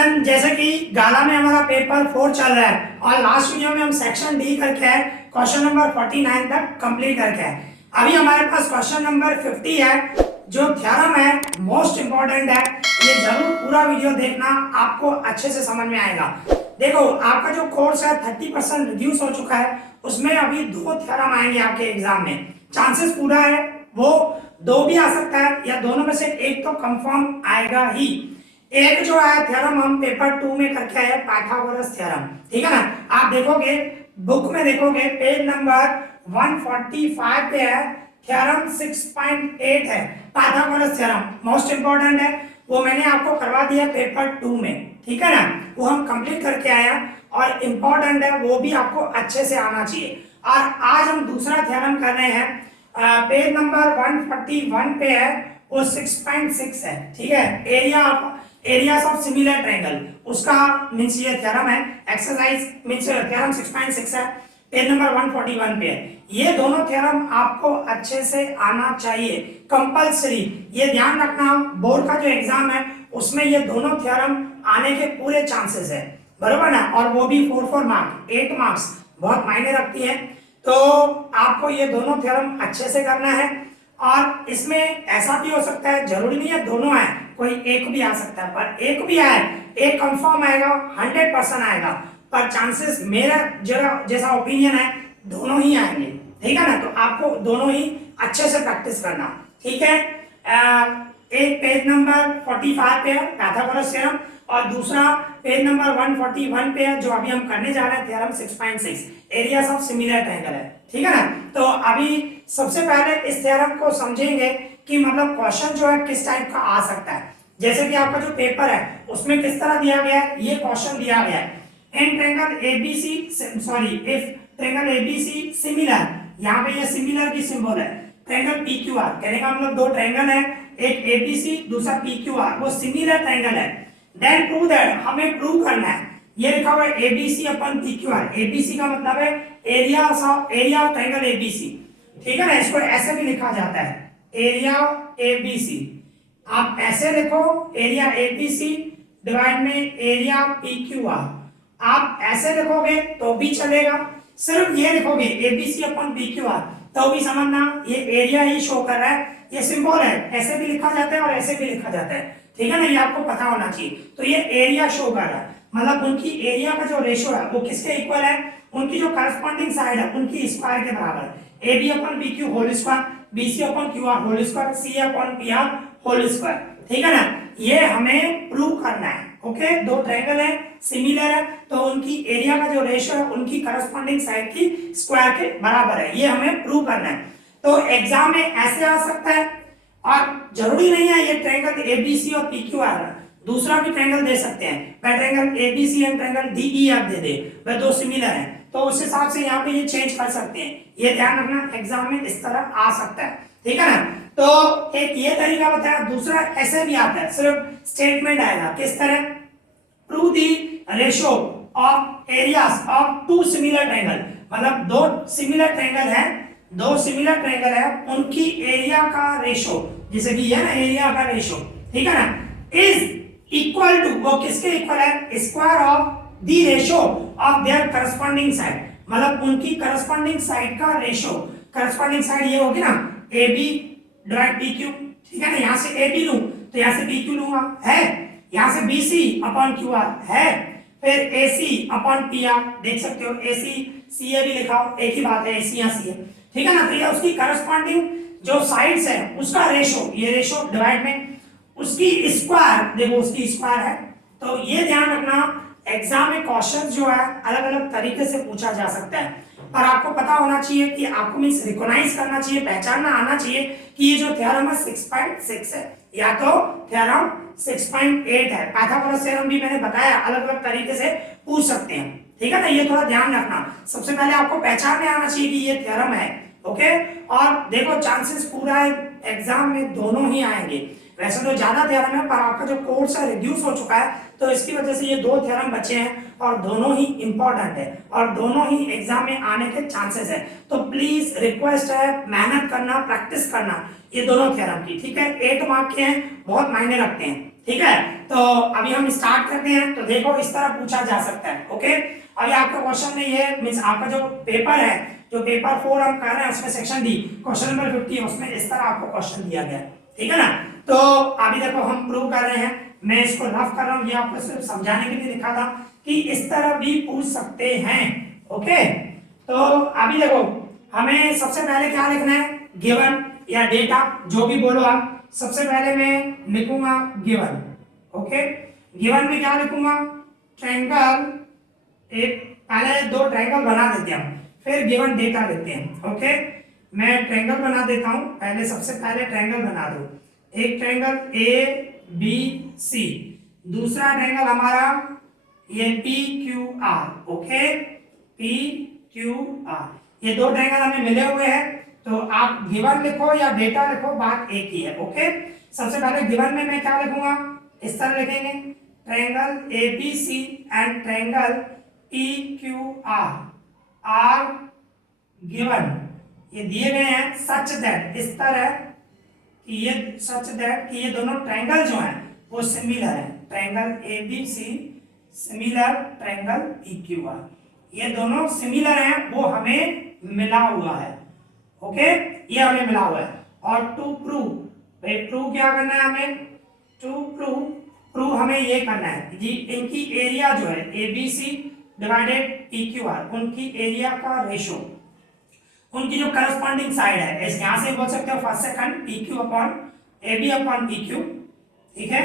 Student, जैसे कि गाला में हमारा पेपर 4 चल रहा है और लास्ट वीडियो में हम सेक्शन डी करके है क्वेश्चन नंबर 49 तक कंप्लीट करके है। अभी हमारे पास क्वेश्चन नंबर 50 है जो थ्योरम है, मोस्ट इंपॉर्टेंट है। ये जरूर पूरा वीडियो देखना, आपको अच्छे से समझ में आएगा। देखो, आपका जो कोर्स है 30% रिड्यूस हो चुका है, उसमें अभी 2 थ्योरम आएंगे आपके एग्जाम में। चांसेस पूरा है वो 2 भी आ सकता है या दोनों में से एक तो कंफर्म आएगा ही। एक जो है थ्योरम हम पेपर 2 में करके आए, पाइथागोरस थ्योरम, ठीक है ना। आप देखोगे बुक में, देखोगे पेज नंबर 145 पे है, थ्योरम 6.8 है, पाइथागोरस थ्योरम मोस्ट इंपॉर्टेंट है। वो मैंने आपको करवा दिया पेपर 2 में, ठीक है ना। वो हम कंप्लीट करके आया और इंपॉर्टेंट है, वो भी आपको अच्छे से आना चाहिए। और आज हम दूसरा थ्योरम कर रहे हैं, पेज नंबर 141 पे है, वो 6.6 है, ठीक है। एरियाज ऑफ सिमिलर ट्रायंगल, उसका मींस ये थ्योरम है। एक्सरसाइज मींस थ्योरम 6.6 है, पेज नंबर 141 पे है। ये दोनों थ्योरम आपको अच्छे से आना चाहिए, कंपल्सरी। ये ध्यान रखना, बोर्ड का जो एग्जाम है उसमें ये दोनों थ्योरम आने के पूरे चांसेस है, बरोबर ना। और वो भी 4 मार्क्स, 8 मार्क्स बहुत मायने रखती है। तो आपको ये दोनों थ्योरम अच्छे से करना है। और इसमें ऐसा भी हो सकता है, जरूरी नहीं है दोनों आए, कोई एक भी आ सकता है, पर एक भी आए, एक कंफर्म आएगा, 100% आएगा। पर चांसेस मेरा जैसा ओपिनियन है, दोनों ही आएंगे, ठीक है ना। तो आपको दोनों ही अच्छे से प्रैक्टिस करना, ठीक है। एक पेज नंबर 45 पे है पाइथागोरस थ्योरम और दूसरा पेज नंबर 141 पे है जो अभी हम करने जा रहे हैं, theorem 6.6, areas of similar triangle है, ठीक है ना। तो अभी सबसे पहले इस थ्योरम को समझेंगे कि मतलब क्वेश्चन जो है किस टाइप का आ सकता है। जैसे कि आपका जो पेपर है उसमें किस तरह दिया गया है, ये क्वेश्चन दिया गया है, in triangle ABC, sorry, if triangle ABC similar, यहाँ पे ये सिमिलर की सिंबल है, ट्रायंगल पीक्यूआर, कहने का मतलब 2 ट्रायंगल है, एक एबीसी दूसरा पीक्यूआर, वो सिमिलर ट्रायंगल है। देन प्रूव दैट, हमें प्रूव करना है, ये लिखा हुआ है एबीसी अपन पीक्यूआर। एबीसी का मतलब है एरिया ऑफ ट्रायंगल एबीसी, ठीक है ना। इसको ऐसे भी लिखा जाता है, एरिया एबीसी। आप ऐसे लिखो, एरिया एबीसी डिवाइड में एरिया पीक्यूआर। आप ऐसे लिखोगे तो भी चलेगा, सिर्फ ये लिखोगे एबीसी अपन पीक्यूआर तो भी समझना ये एरिया ही शो कर रहा है। ये सिंबल है, ऐसे भी लिखा जाता है और ऐसे भी लिखा जाता है, ठीक है ना। ये आपको पता होना चाहिए। तो ये एरिया शो कर रहा है, मतलब उनकी एरिया का जो रेशियो है वो किसके इक्वल है, उनकी जो करस्पॉन्डिंग साइड है उनकी स्क्वायर के बराबर है। A B upon B Q whole square, B C upon Q R whole square, C upon P R whole square, ठीक है ना। ये हमें प्रूव करना है, ओके। 2 ट्रायंगल है, सिमिलर है, तो उनकी एरिया का जो रेशियो है उनकी करस्पॉन्डिंग साइड की स्क्वायर के बराबर है, ये हमें प्रूव करना है। तो एग्जाम में ऐसे आ सकता है, और जरूरी नहीं है ये ट्रायंगल एबीसी और पीक्यूआर, दूसरा भी ट्रायंगल दे सकते हैं। वह triangle ABC and triangle DE आप दे दे, वह 2 सिमिलर हैं, तो उस हिसाब से यहाँ पे ये चेंज कर सकते हैं। ये ध्यान रखना, एग्जाम में इस तरह आ सकता है, ठीक है ना। तो एक ये तरीका बताया, दूसरा ऐसे भी आता है, सिर्फ स्टेटमेंट आएगा, किस तरह, prove the ratio of areas of 2 similar triangle, मतलब 2 सिमिलर ट्रायंगल है, 2 सिमिलर ट्रायंगल है, उनकी एरिया का रेशियो, जैसे कि ये ना एरिया का रेशियो, ठीक है ना, इज इक्वल टू, वो किसके इक्वल है, square of the ratio of their corresponding side, मतलब उनकी करस्पॉन्डिंग साइड का रेशियो। करस्पॉन्डिंग साइड ये होगी ना AB डिवाइड PQ, ठीक है ना। यहां से AB लूं तो यहां से PQ लूंगा, है, यहां से BC अपॉन QR है, फिर AC अपॉन PR, देख सकते हो AC CA भी लिखा हो, एक ही बात है, AC यहां CA, ठीक है ना। तो ये उसकी करस्पॉन्डिंग जो साइड्स है उसका रेशियो, ये रेशियो डिवाइड में उसकी स्क्वायर, देखो उसकी स्क्वायर है। तो ये ध्यान रखना, एग्जाम में क्वेश्चन जो है अलग अलग तरीके से पूछा जा सकता है, पर आपको पता होना चाहिए कि आपको मींस रिकॉग्नाइज करना चाहिए, पहचानना आना चाहिए कि ये जो थ्योरम है 6.6 है या तो थ्योरम 6.8 है। पाइथागोरस थ्योरम भी मैंने बताया, अलग अलग तरीके से पूछ सकते हैं, ठीक है ना। ये थोड़ा ध्यान रखना, सबसे पहले आपको पहचानने आना चाहिए कि ये थ्योरम है, ओके। और देखो चांसेस पूरा है एग्जाम में दोनों ही आएंगे। वैसे तो ज्यादा थ्योरम है, पर आपका जो कोर्स है रिड्यूस हो चुका है, तो इसकी वजह से ये 2 थ्योरम बचे हैं और दोनों ही इंपॉर्टेंट है और दोनों ही एग्जाम में आने के चांसेस है। तो प्लीज रिक्वेस्ट है, मेहनत करना, प्रैक्टिस करना ये दोनों थ्योरम की, ठीक है। 8 मार्क के हैं, बहुत मायने रखते हैं, ठीक है, तो अभी हम स्टार्ट करते हैं। तो देखो इस तरह पूछा जा सकता है। ओके, अभी आपका क्वेश्चन में ये मींस आपका जो पेपर है, जो पेपर 4 हम कर रहे हैं उसमें सेक्शन डी क्वेश्चन नंबर 50 उसमें इस तरह आपको क्वेश्चन दिया गया है। ठीक है ना, तो अभी देखो हम प्रूव कर रहे हैं, मैं इसको रफ कर रहा हूँ, ये आपको सिर्फ समझाने के लिए लिखा था कि इस तरह भी पूछ सकते हैं। ओके, तो अभी देखो हमें सबसे पहले क्या लिखना है, गिवन या डेटा जो भी बोलो आप। सबसे पहले मैं लिखूंगा गिवन। ओके, गिवन में क्या लिखूंगा, ट्रायंगल, एक पहले दो ट्रायंगल बना देते हैं, फिर गिवन डेटा लेते हैं। ओके, मैं ट्रायंगल बना देता हूं, पहले सबसे पहले ट्रायंगल बना दो। एक ट्रायंगल ए बी सी, दूसरा ट्रायंगल हमारा ये P Q are. Okay, P Q R, ये दो ट्रायंगल हमें मिले हुए हैं। तो आप गिवन लिखो या डेटा लिखो, बात एक ही है। ओके, सबसे पहले गिवन में मैं क्या लिखूंगा, इस तरह लिखेंगे, triangle A B C and triangle P Q R are given, ये दिए गए हैं सच दैट, इस तरह कि ये सच दैट कि ये दोनों ट्रायंगल जो हैं वो सिमिलर है। Triangle A B C similar triangle P Q R, ये दोनों सिमिलर हैं, वो हमें मिला हुआ है। ओके, ये हमें मिला हुआ है। और टू प्रूव, भाई प्रूव क्या करना है हमें, टू प्रूव हमें ये करना है जी, इनकी एरिया जो है A B C divided P Q R, उनकी एरिया का रेशो, उनकी जो करस्पॉन्डिंग साइड है, इस यहां से बोल सकते हो first second P Q upon A B upon P Q, ठीक है,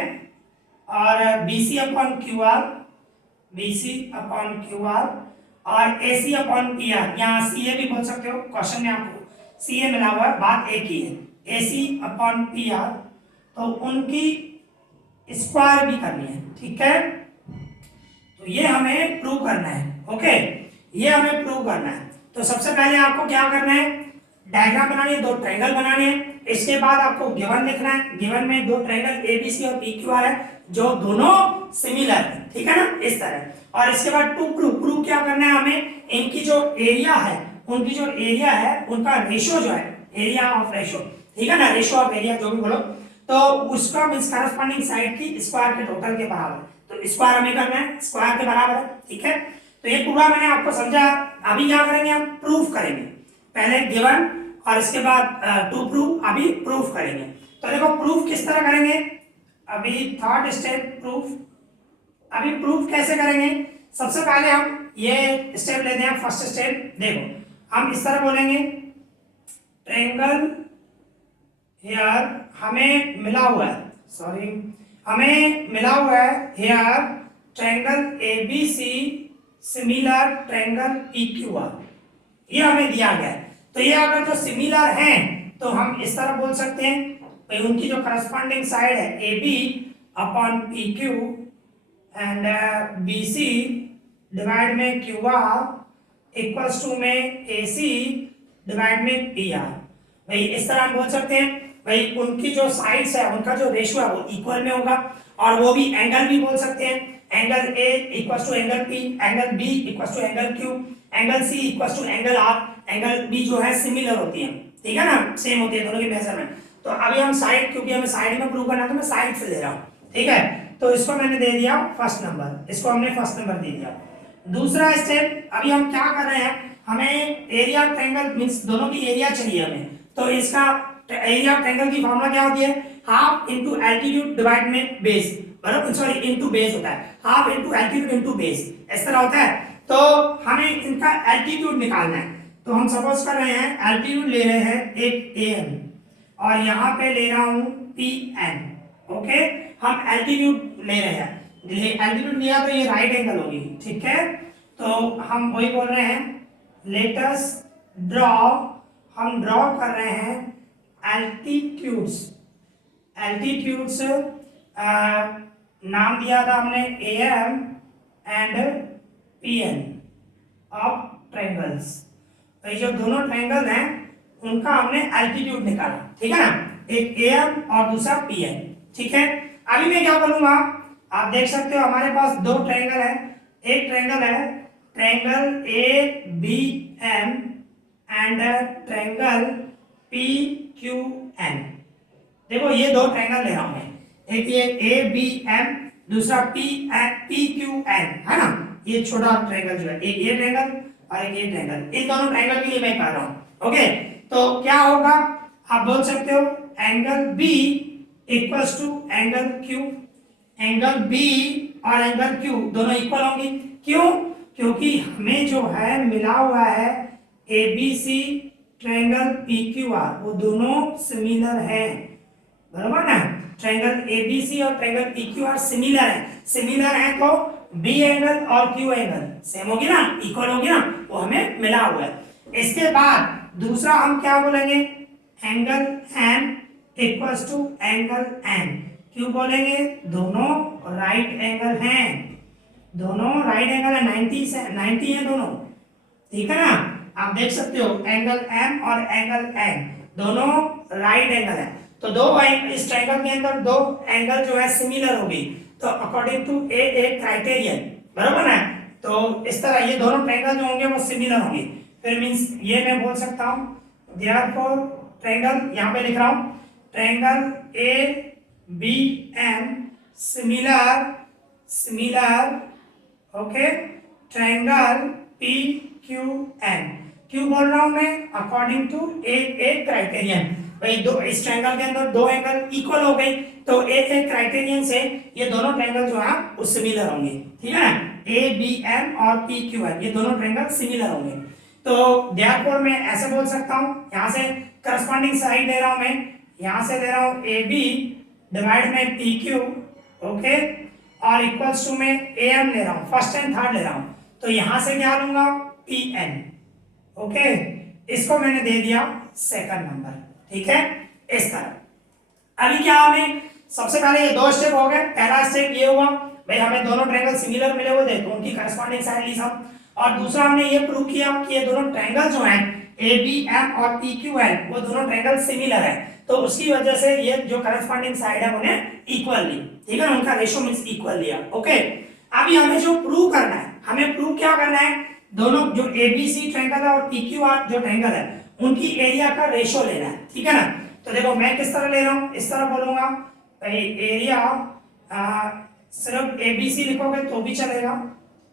और B C upon Q R, B C upon Q R, और A C upon P R, यहाँ सी ए भी बोल सकते हो, क्वेश्चन में आपको सी ए मिला हुआ है, बात एक ही है, ए सी अपॉन पी आर, तो उनकी स्क्वायर भी करनी है। ठीक है, तो ये हमें प्रूव करना है। ओके, ये हमें प्रूव करना है। तो सबसे पहले आपको क्या करना है, डायग्राम बनानी है, दो ट्रायंगल बनाने हैं। इसके बाद आपको गिवन लिखना है, गिवन में दो ट्रायंगल ए बी सी और पी क्यू आर है जो दोनों सिमिलर है। ठीक है ना, इस तरह। और इसके बाद टू प्रूव क्या करना है हमें, इनकी जो एरिया है, उनकी जो एरिया है उनका रेशो जो है, एरिया ऑफ रेशो, ठीक है ना, रेशो ऑफ एरिया जो भी बोलो, तो उसका मींस करस्पॉन्डिंग साइड की स्क्वायर के टोटल के बराबर है। तो स्क्वायर हमें करना है, स्क्वायर के बराबर है। ठीक है, तो ये पूरा मैंने आपको समझा। अभी क्या करेंगे, हम प्रूफ करेंगे, पहले गिवन और इसके बाद टू प्रूफ, अभी प्रूफ करेंगे। तो देखो प्रूफ किस तरह करेंगे, अभी थर्ड स्टेप प्रूफ। अभी प्रूफ कैसे करेंगे, सबसे पहले हम ये स्टेप लेते हैं, फर्स्ट स्टेप। देखो हम इस तरह बोलेंगे, ट्रायंगल हियर हमें मिला हुआ है, सॉरी हमें मिला हुआ है here triangle A B C similar triangle P Q R, ये हमें दिया गया है। तो ये अगर जो सिमिलर हैं तो हम इस तरह बोल सकते हैं, भाई उनकी जो करस्पॉन्डिंग साइड है A B upon P Q and B C divide में क्यू आर इक्वल्स टू में ए सी डिवाइड में पी आर। भाई इस तरह हम बोल सकते हैं, भाई उनकी जो साइड्स है उनका जो रेशियो है वो इक्वल में होगा, और वो भी एंगल भी बोल सकते हैं, angle A equals to angle P, angle B equals to angle Q, angle C equals to angle R, angle B जो है सिमिलर होती है। ठीक है ना, सेम होती है दोनों की मेजरमेंट। तो अभी हम साइड, क्योंकि हमें साइड में प्रूव करना है तो मैं साइड से ले रहा हूँ। ठीक है, तो इसको मैंने दे दिया फर्स्ट नंबर, इसको हमने फर्स्ट नंबर दे दिया। दूसरा स्टेप, अभी हम क्या कर रहे हैं, हमें एरिया ऑफ ट्रायंगल मींस दोनों की एरिया चाहिए हमें। तो इसका एरिया ऑफ ट्रायंगल की फॉर्मूला क्या होती है, हाफ इनटू एल्टीट्यूड डिवाइड में बेस, बराबर, सॉरी इनटू बेस होता है, half into altitude into base, इस तरह होता है। तो हमें इनका एल्टीट्यूड निकालना है। तो हम सपोज कर रहे हैं एल्टीट्यूड ले रहे हैं एक एन और यहाँ पे ले रहा हूँ पी एन। ओके, हम एल्टीट्यूड ले रहे हैं, एल्टीट्यूड लिया तो ये राइट एंगल होगी। ठीक है, तो हम वही बोल रहे हैं, लेट अस ड्रॉ, हम ड्रॉ कर रहे हैं एल्टीट्यूड्स, एल्टीट्यूड्स नाम दिया था हमने A M and P N of triangles. तो ये जो दोनों ट्रायंगल हैं उनका हमने एल्टीट्यूड निकाला। ठीक है ना, एक ए एम और दूसरा पी एन। ठीक है, अभी मैं क्या करूंगा, आप देख सकते हो हमारे पास दो ट्रायंगल है, एक ट्रायंगल है triangle A B M and triangle P Q N. देखो ये दो ट्रायंगल ले रहा हूं मैं, एक ये ए बी एम, दूसरा पी पी क्यू एन, है ना, ये छोटा ट्रायंगल जो है, एक ये ट्रायंगल और एक ये ट्रायंगल, इन दोनों ट्रायंगल के लिए मैं कह रहा हूं। ओके, तो क्या होगा, आप बोल सकते हो angle B equals to angle Q, angle B और एंगल क्यू दोनों इक्वल होंगे। क्यों? क्योंकि हमें जो है मिला हुआ है A B C triangle P Q R, वो दोनों सिमिलर है, बराबर ना। ट्रायंगल एबीसी और ट्रायंगल पीक्यूआर सिमिलर है, सिमिलर है तो बी एंगल और क्यू एंगल सेम होगी ना, इक्वल होगी ना, वो हमें मिला हुआ है। इसके बाद दूसरा हम क्या बोलेंगे, angle M equals to angle N, क्यों बोलेंगे, दोनों राइट एंगल हैं, दोनों राइट एंगल है, 90 से 90 है दोनों, ठीक है ना। आप देख सकते हो एंगल एम और एंगल एन दोनों राइट एंगल है, तो दो इस ट्रायंगल के अंदर दो एंगल जो है सिमिलर होगी, तो अकॉर्डिंग टू ए क्राइटेरियन, बराबर है। तो इस तरह ये दोनों ट्रायंगल जो होंगे वो सिमिलर होंगे, फिर मींस ये मैं बोल सकता हूं देयरफॉर ट्रायंगल, यहां पे लिख रहा हूं triangle A B M similar similar, okay, triangle P Q N, क्यों बोल रहा हूं मैं, अकॉर्डिंग टू ए क्राइटेरियन, भाई दो इस ट्रायंगल के अंदर दो एंगल इक्वल हो गई, तो ए क्राइटेरियन से ये दोनों ट्रायंगल जो है वो सिमिलर होंगे, ठीक है ना, ए बी एम और पी क्यू एन ये दोनों ट्रायंगल सिमिलर होंगे। तो देयरफॉर मैं ऐसे बोल सकता हूं, यहां से करस्पॉन्डिंग साइड ले रहा हूं मैं, यहां से ले रहा हूं ए बी डिवाइड में पी क्यू, ओके, और इक्वल्स टू में ए एम ले रहा हूं, फर्स्ट एंड थर्ड ले रहा हूं, तो यहां से क्या लूंगा पी एन, ओके, इसको मैंने दे दिया सेकंड नंबर, ठीक है, इस तरह। अभी क्या हमें सबसे पहले ये दो स्टेप हो गए, पहला स्टेप ये हुआ भाई हमें दोनों ट्रायंगल सिमिलर मिले हुए थे तो उनकी करस्पॉन्डिंग साइड ली सब, और दूसरा हमने ये प्रूव किया कि ये दोनों ट्रायंगल जो हैं ए बी एम और पी क्यू एन वो दोनों ट्रायंगल सिमिलर है, तो उसकी वजह से ये जो करस्पॉन्डिंग साइड है उन्हें इक्वल ली, ठीक है ना, उनका रेशियो मींस इक्वल लिया। ओके, अभी हमें जो प्रूव करना है, हमें प्रूव क्या करना है, दोनों जो एबीसी ट्रायंगल है और पीक्यूआर जो ट्रायंगल है उनकी एरिया का रेशियो लेना है, ठीक है ना। तो देखो मैं किस तरह ले रहा हूं, इस तरह बोलूंगा भाई एरिया, सिर्फ एबीसी लिखोगे तो भी चलेगा,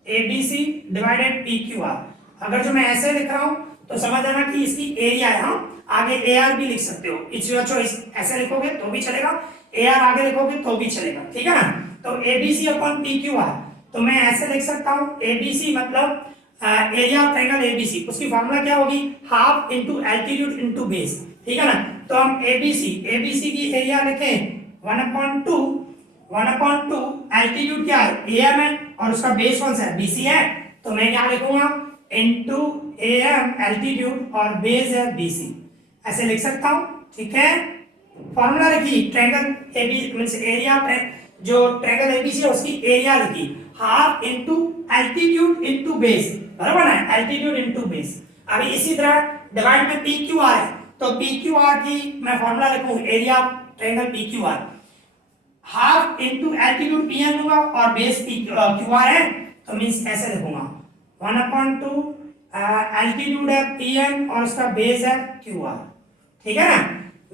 एबीसी डिवाइडेड पीक्यूआर, अगर जो मैं ऐसे लिख रहा हूं तो समझ आना कि इसकी एरिया है, हाँ, आगे एआर भी लिख सकते हो, इट्स योर चॉइस, ऐसे लिखोगे तो भी चलेगा, एआर आगे लिखोगे तो भी चलेगा, ठीक है ना। तो एबीसी अपॉन पीक्यूआर, तो मैं ऐसे लिख सकता हूं एबीसी मतलब एरिया ऑफ ट्रायंगल एबीसी, उसकी फार्मूला क्या होगी, half into altitude into base, ठीक है ना। तो हम एबीसी की एरिया लिखें 1/2 एल्टीट्यूड क्या है एएम है और उसका बेस कौन सा है बीसी है, तो मैं क्या लिखूंगा इनटू एएम एल्टीट्यूड और बेस है बीसी, ऐसे लिख सकता हूं, ठीक है। फार्मूला लिखी ट्रायंगल एबी मींस एरिया, जो ट्रायंगल एबीसी है उसकी एरिया लिखी half into altitude into base, बराबर है, एल्टीट्यूड इनटू बेस। अभी इसी तरह डिवाइड में पी क्यू आर है, तो पी क्यू आर की मैं फार्मूला लिखूं area triangle P Q R, half into altitude P N लूंगा और बेस पी क्यू आर है, तो मींस ऐसे लिखूंगा 1/2 एल्टीट्यूड है पी एन और उसका बेस है क्यू आर, ठीक है ना,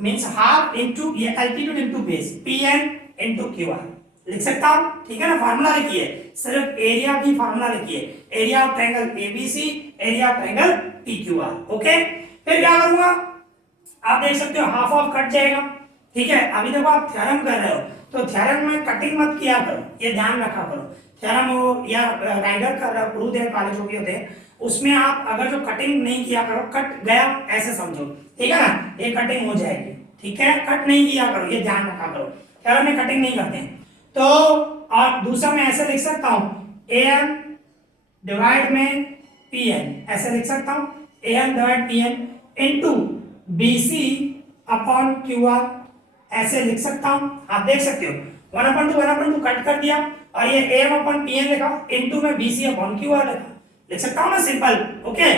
मींस हाफ इनटू ये altitude into base P N into Q R लिख सकता हूं, ठीक है ना। फार्मूला लिखिए, सिर्फ एरिया की फार्मूला लिखिए, area of triangle ABC, area of triangle PQR, okay. फिर क्या करूंगा, आप देख सकते हो हाफ ऑफ कट जाएगा, ठीक है। अभी देखो आप थ्योरम कर रहे हो तो थ्योरम में कटिंग मत किया करो, ये ध्यान रखा करो, थ्योरम हो या राइडर कर रहे हो, प्रूव है कॉलेज हो गए होते हैं, उसमें आप अगर जो कटिंग नहीं किया करो, कट गया ऐसे समझो, ठीक है ना, ये कटिंग हो जाएगी, ठीक है, कट नहीं किया करो, ये ध्यान रखा करो, थ्योरम में कटिंग नहीं करते हैं। तो और दूसरा मैं ऐसे लिख सकता हूं am डिवाइड में pn, ऐसे लिख सकता हूं am divide pn into bc upon qr, ऐसे लिख सकता हूं, आप देख सकते हो 1/2 कट कर दिया और ये am अपॉन pn लिखा इनटू में bc अपॉन qr लिखा, लिख सकता हूं ना, सिंपल, ओके।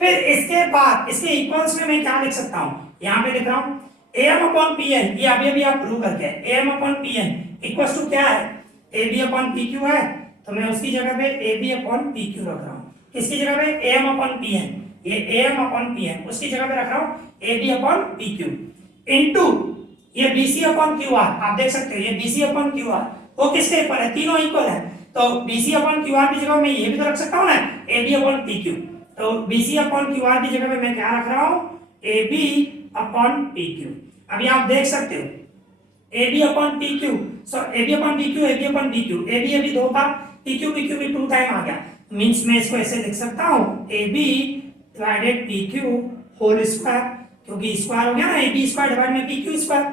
फिर इसके बाद इसके इक्वल्स में मैं क्या लिख सकता हूं, यहां पे लिख रहा हूं am अपॉन pn, ये अभी आप प्रूव करके आए, am upon pn equals to क्या है A B upon P Q है, तो मैं उसकी जगह पे A B upon P Q रख रहा हूँ, किसकी जगह पे A M upon P N, ये A M upon P N उसकी जगह पे रख रहा हूँ A B upon P Q into ये BC अपॉन QR आप देख सकते हो, ये BC अपॉन QR वो किसके इक्वल है, तीनों इक्वल है। तो BC अपॉन QR की जगह मैं ये भी तो रख सकता हूँ ना, AB अपॉन PQ। तो BC अपॉन QR की जगह पे मैं क्या रख रहा हूँ, AB अपॉन PQ। अभी आप देख सकते हो AB अपॉन PQ, सो AB upon PQ, AB upon PQ, AB अभी 2 बार, PQ PQ भी 2 टाइम आ गया, मींस मैं इसको ऐसे लिख सकता हूँ AB divided PQ whole square, क्योंकि स्क्वायर हो गया ना, AB स्क्वायर डिवाइड में PQ square,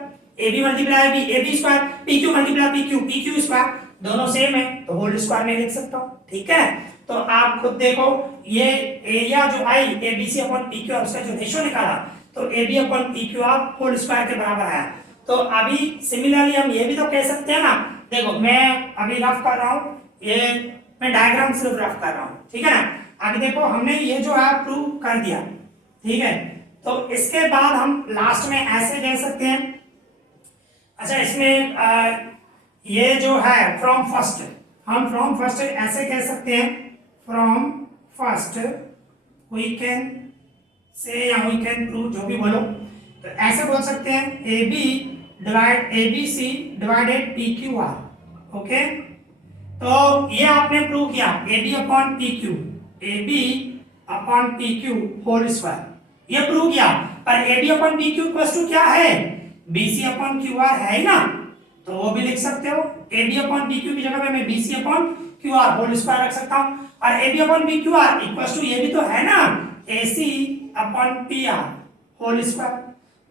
AB multiply AB square, PQ multiply PQ square, दोनों सेम है तो होल स्क्वायर में लिख सकता हूँ। ठीक है, तो आप खुद देखो ये एरिया जो आई ABC अपॉन PQ और उसका जो रेशियो निकाला तो AB अपॉन PQ आप होल स्क्वायर के बराबर आया। तो अभी सिमिलरली हम ये भी तो कह सकते हैं ना, देखो मैं अभी रफ कर रहा हूँ, ये मैं डायग्राम सिर्फ रफ कर रहा हूँ, ठीक है ना। अभी देखो हमने ये जो है प्रूव कर दिया, ठीक है, तो इसके बाद हम लास्ट में ऐसे कह सकते हैं, अच्छा इसमें ये जो है फ्रॉम फर्स्ट, हम फ्रॉम फर्स्ट ऐसे कह सकते हैं, from first we can say या वी कैन प्रूव, जो भी बोलो, तो ऐसे बोल सकते हैं ABC डिवाइडेड PQR। ओके, तो ये आपने प्रूव किया AB upon PQ whole square, ये प्रूव किया, पर AB upon PQ equals to क्या है, BC अपॉन QR है ही ना, तो वो भी लिख सकते हो। AB अपॉन PQ की जगह पे मैं BC upon QR whole square रख सकता हूँ, और AB upon PQR equals to ये भी तो है ना AC upon PR whole square.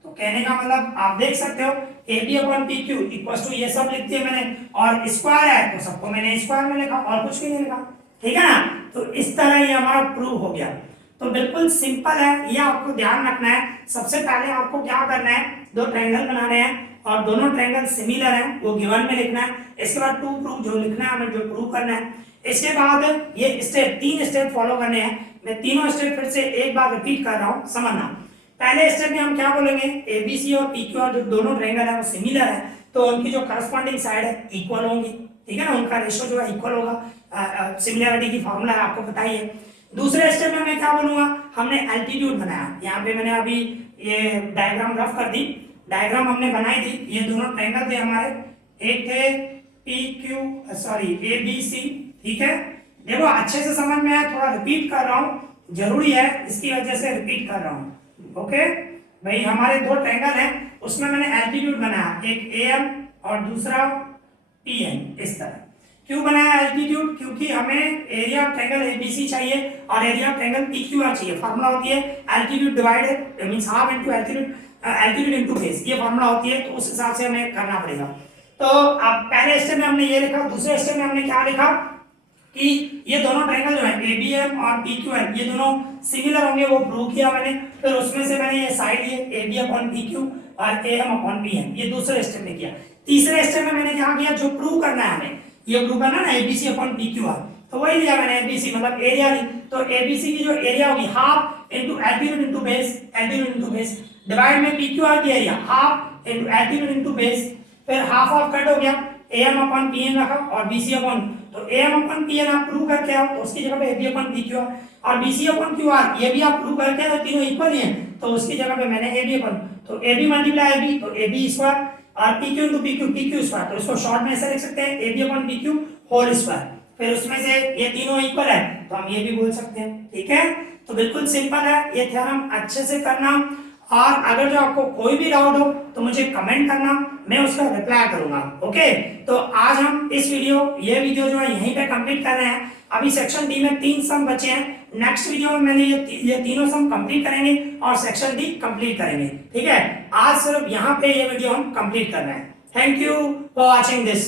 तो कहने का मतलब आप देख सकते हो AB upon PQ equals to ये सब लिख दिया मैंने, और स्क्वायर है तो सबको मैंने स्क्वायर में लिखा और कुछ भी नहीं लिखा, ठीक है ना। तो इस तरह ये हमारा प्रूव हो गया। तो बिल्कुल सिंपल है, ये आपको ध्यान रखना है। सबसे पहले आपको क्या करना है, दो ट्रायंगल बनाने हैं और दोनों ट्रायंगल सिमिलर हैं, वो गिवन में लिखना है। इसके बाद टू प्रूव जो लिखना है हमें, जो प्रूव करना है। इसके बाद ये स्टेप, 3 स्टेप फॉलो करने हैं। मैं तीनों स्टेप फिर से एक बार रिपीट कर रहा हूँ, समझना। पहले स्टेप में हम क्या बोलेंगे, ABC और PQ जो दोनों ट्रायंगल है वो सिमिलर है, तो उनकी जो करस्पॉन्डिंग साइड है इक्वल होंगी, ठीक है ना, उनका रेशियो जो है इक्वल होगा। सिमिलरिटी की फॉर्मूला है, आपको पता ही है। दूसरे स्टेप में मैं क्या बोलूंगा, हमने एल्टीट्यूड बनाया, यहाँ पे मैंने अभी ये डायग्राम रफ कर दी, डायग्राम हमने बनाई थी। ये दोनों ट्रायंगल थे हमारे, एक थे ABC, ठीक है। देखो अच्छे से समझ में आया, थोड़ा रिपीट कर रहा हूँ, जरूरी है, इसकी वजह से रिपीट कर रहा हूँ। ओके भाई, हमारे दो ट्रायंगल हैं, उसमें मैंने एल्टीट्यूड बनाया, एक AM और दूसरा PN, इस तरह। क्यों बनाया एल्टीट्यूड, क्योंकि हमें एरिया ऑफ ट्रायंगल ABC चाहिए और एरिया ऑफ ट्रायंगल PQR चाहिए। फार्मूला होती है altitude divided means half into altitude into base, ये फार्मूला होती है, तो उस हिसाब से हमें करना पड़ेगा। तो अब पहले स्टेप में हमने ये लिखा, दूसरे स्टेप में हमने क्या लिखा कि ये दोनों ट्रायंगल जो है ABM और PQN ये दोनों सिमिलर होंगे, वो प्रूव किया मैंने। फिर उसमें से मैंने ये साइड लिए AB अपॉन PQ और AM अपॉन PN, ये दूसरे स्टेप में किया। तीसरे स्टेप में मैंने क्या किया, जो प्रूव करना है हमें, ये प्रूव करना ना ABC अपॉन PQR, तो वही लिया मैंने ABC, मतलब एरिया ली। तो ABC की जो एरिया होगी half into altitude into base, divide में PQR की area half into altitude into base, फिर हाफ ऑफ कट हो गया, AM अपॉन PN रखा और BC अपॉन, तो AM अपॉन PN आप प्रूव करके आओ, तो उसकी जगह पे AB अपॉन PQR और BC अपॉन QR ये भी आप प्रूव करके आओ, तीनों इक्वल ही हैं, तो उसकी जगह पे मैंने AB अपॉन, तो AB मल्टीप्लाई AB, तो AB स्क्वायर और PQ इनटू PQ स्क्वायर, तो इसको शॉर्ट में ऐसे लिख सकते हैं AB upon PQ whole square. फिर उसमें से ये तीनों इक्वल है तो हम ये भी बोल सकते हैं, ठीक है। तो बिल्कुल सिंपल है, ये थ्योरम अच्छे से करना, और अगर जो आपको कोई भी डाउट हो तो मुझे कमेंट करना, मैं उसका रिप्लाई करूंगा। ओके, तो आज हम ये वीडियो जो है यहीं पे कंप्लीट कर रहे हैं। अभी सेक्शन डी में 3 सम बचे हैं, नेक्स्ट वीडियो में मैंने ये तीनों सम कंप्लीट करेंगे और सेक्शन डी कंप्लीट करेंगे, ठीक है। आज सिर्फ यहाँ पे ये वीडियो हम कंप्लीट कर रहे हैं। Thank you for watching this.